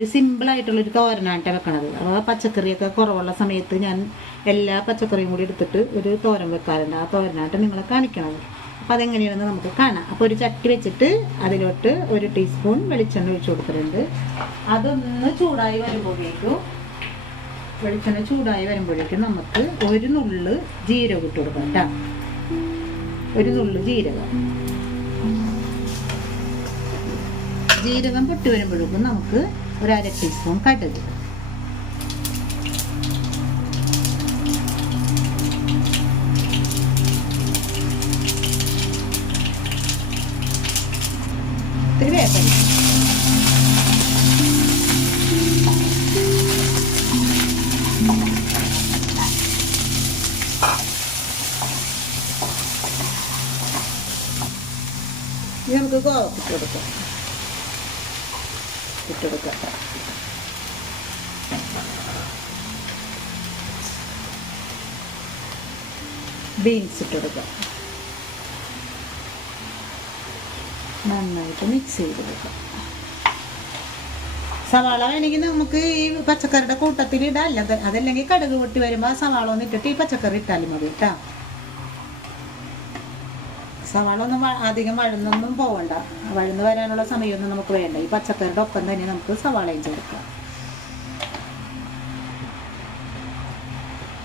ഒരു സിമ്പിളായിട്ടുള്ളൊരു തോരനായിട്ട് വെക്കണത്. അപ്പോൾ പച്ചക്കറിയൊക്കെ കുറവുള്ള സമയത്ത് ഞാൻ എല്ലാ പച്ചക്കറിയും കൂടി എടുത്തിട്ട് ഒരു തോരൻ വെക്കാറുണ്ട്. ആ തോരനായിട്ട് നിങ്ങളെ കാണിക്കണത്. അപ്പോൾ അതെങ്ങനെയാണെന്ന് നമുക്ക് കാണാം. അപ്പോൾ ഒരു ചട്ടി വെച്ചിട്ട് അതിലോട്ട് 1 ടീസ്പൂൺ വെളിച്ചെണ്ണ ഒഴിച്ച് കൊടുത്തിട്ടുണ്ട്. അതൊന്ന് ചൂടായി വരുമ്പോഴേക്കും നമുക്ക് ഒരു നുള്ള് ജീരകം ഇട്ട് കൊടുക്കാം കേട്ടോ. ഒരു നുള്ള് ജീരകം പൊട്ടി വരുമ്പോഴേക്കും നമുക്ക് ഒരു 1/2 ടീസ്പൂൺ കടുക്, ഇത്തിരി വേപ്പില, നമുക്ക് കോവക്ക ഇട്ടെടുക്കാം. ബീൻസ് ഇട്ടെടുക്കാം. നന്നായിട്ട് മിക്സ് ചെയ്ത് കൊടുക്കാം. സവാള വേണമെങ്കിൽ നമുക്ക് ഈ പച്ചക്കറിയുടെ കൂട്ടത്തിൽ ഇടാം. അതല്ലെങ്കിൽ കടുക് പൊട്ടി വരുമ്പോൾ ആ സവാള ഒന്ന് ഇട്ടിട്ട് ഈ പച്ചക്കറി ഇട്ടാലും മതി കേട്ടോ. സവാള ഒന്നും അധികം വഴന്നൊന്നും പോകണ്ട. വഴന്ന് വരാനുള്ള സമയമൊന്നും നമുക്ക് വേണ്ട. ഈ പച്ചക്കറിയുടെ ഒപ്പം തന്നെ നമുക്ക് സവാളയും ചേർക്കാം.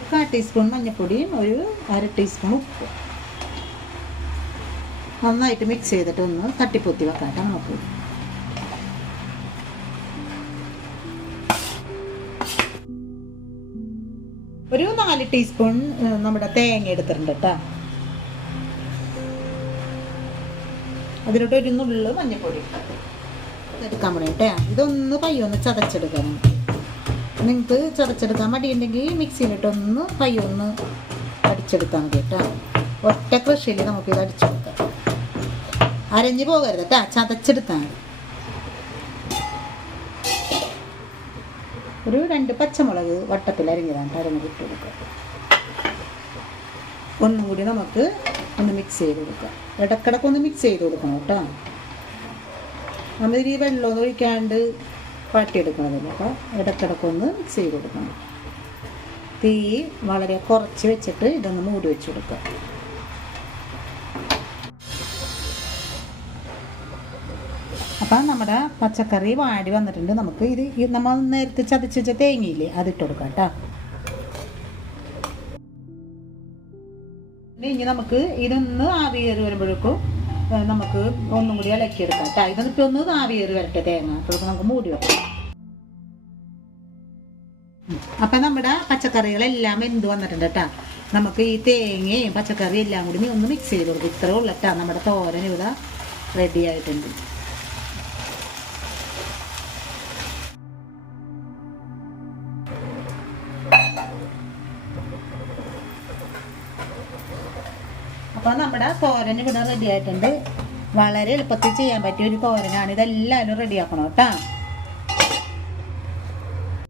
1/4 ടീസ്പൂൺ മഞ്ഞൾപ്പൊടിയും ഒരു 1/2 ടീസ്പൂൺ ഉപ്പ് നന്നായിട്ട് മിക്സ് ചെയ്തിട്ട് ഒന്ന് തട്ടിപ്പൊത്തി വെക്കാം നമുക്ക്. ഒരു 4 ടീസ്പൂൺ നമ്മുടെ തേങ്ങ എടുത്തിട്ടുണ്ട് കേട്ടോ. അതിലോട്ട് ഒരു നുള്ള് മഞ്ഞൾപ്പൊടി എടുക്കാൻ വേണ്ടിയിട്ടേ. ഇതൊന്ന് പയ്യൊന്ന് ചതച്ചെടുക്കാം. നിങ്ങൾക്ക് ചതച്ചെടുക്കാൻ മടിയുണ്ടെങ്കിൽ മിക്സിയിലിട്ടൊന്ന് പയ്യൊന്ന് അടിച്ചെടുത്താൽ മതി കേട്ടോ. ഒറ്റ ക്രഷിൽ നമുക്കിത് അടിച്ചെടുക്കാം. അരഞ്ഞു പോകരുത് കേട്ടോ, ചതച്ചെടുത്താൽ മതി. ഒരു 2 പച്ചമുളക് വട്ടത്തിൽ അരിഞ്ഞതാണ് ഇട്ട് കൊടുക്കുക. ഒന്നും കൂടി നമുക്ക് ഒന്ന് മിക്സ് ചെയ്ത് കൊടുക്കാം. ഇടക്കിടക്കൊന്ന് മിക്സ് ചെയ്ത് കൊടുക്കണം കേട്ടോ. നമ്മൾ ഈ വെള്ളമൊന്നും ഒഴിക്കാണ്ട് വാട്ടിയെടുക്കണതില്ല. അപ്പോൾ ഇടക്കിടക്കൊന്ന് മിക്സ് ചെയ്ത് കൊടുക്കണം. തീ വളരെ കുറച്ച് വെച്ചിട്ട് ഇതൊന്ന് മൂടി വെച്ച് കൊടുക്കുക. അപ്പം നമ്മുടെ പച്ചക്കറി വാടി വന്നിട്ടുണ്ട്. നമുക്ക് ഇത് നമ്മൾ നേരത്തെ ചതച്ച് വെച്ച തേങ്ങയില്ലേ അതിട്ട് കൊടുക്കാം കേട്ടോ. ഇനി നമുക്ക് ഇതൊന്ന് ആവിയേറി വരുമ്പോഴേക്കും നമുക്ക് ഒന്നും കൂടി ഇളക്കിയെടുക്കാം കേട്ടോ. ഇതൊന്നിപ്പോൾ ഒന്ന് ആവിയേറി വരട്ടെ തേങ്ങ. അപ്പോൾ നമുക്ക് മൂടി വെക്കാം. അപ്പം നമ്മുടെ പച്ചക്കറികളെല്ലാം വെന്ത് വന്നിട്ടുണ്ട് കേട്ടോ. നമുക്ക് ഈ തേങ്ങയും പച്ചക്കറിയും എല്ലാം കൂടി ഒന്ന് മിക്സ് ചെയ്ത് കൊടുക്കും. ഇത്രേ ഉള്ളൂ കേട്ടോ. നമ്മുടെ തോരൻ ഇവിടെ റെഡി ആയിട്ടുണ്ട്. അപ്പോൾ നമ്മുടെ തോരൻ ഇവിടെ റെഡി ആയിട്ടുണ്ട്. വളരെ എളുപ്പത്തിൽ ചെയ്യാൻ പറ്റിയ ഒരു തോരനാണ്. ഇതെല്ലാവരും റെഡിയാക്കണം കേട്ടോ.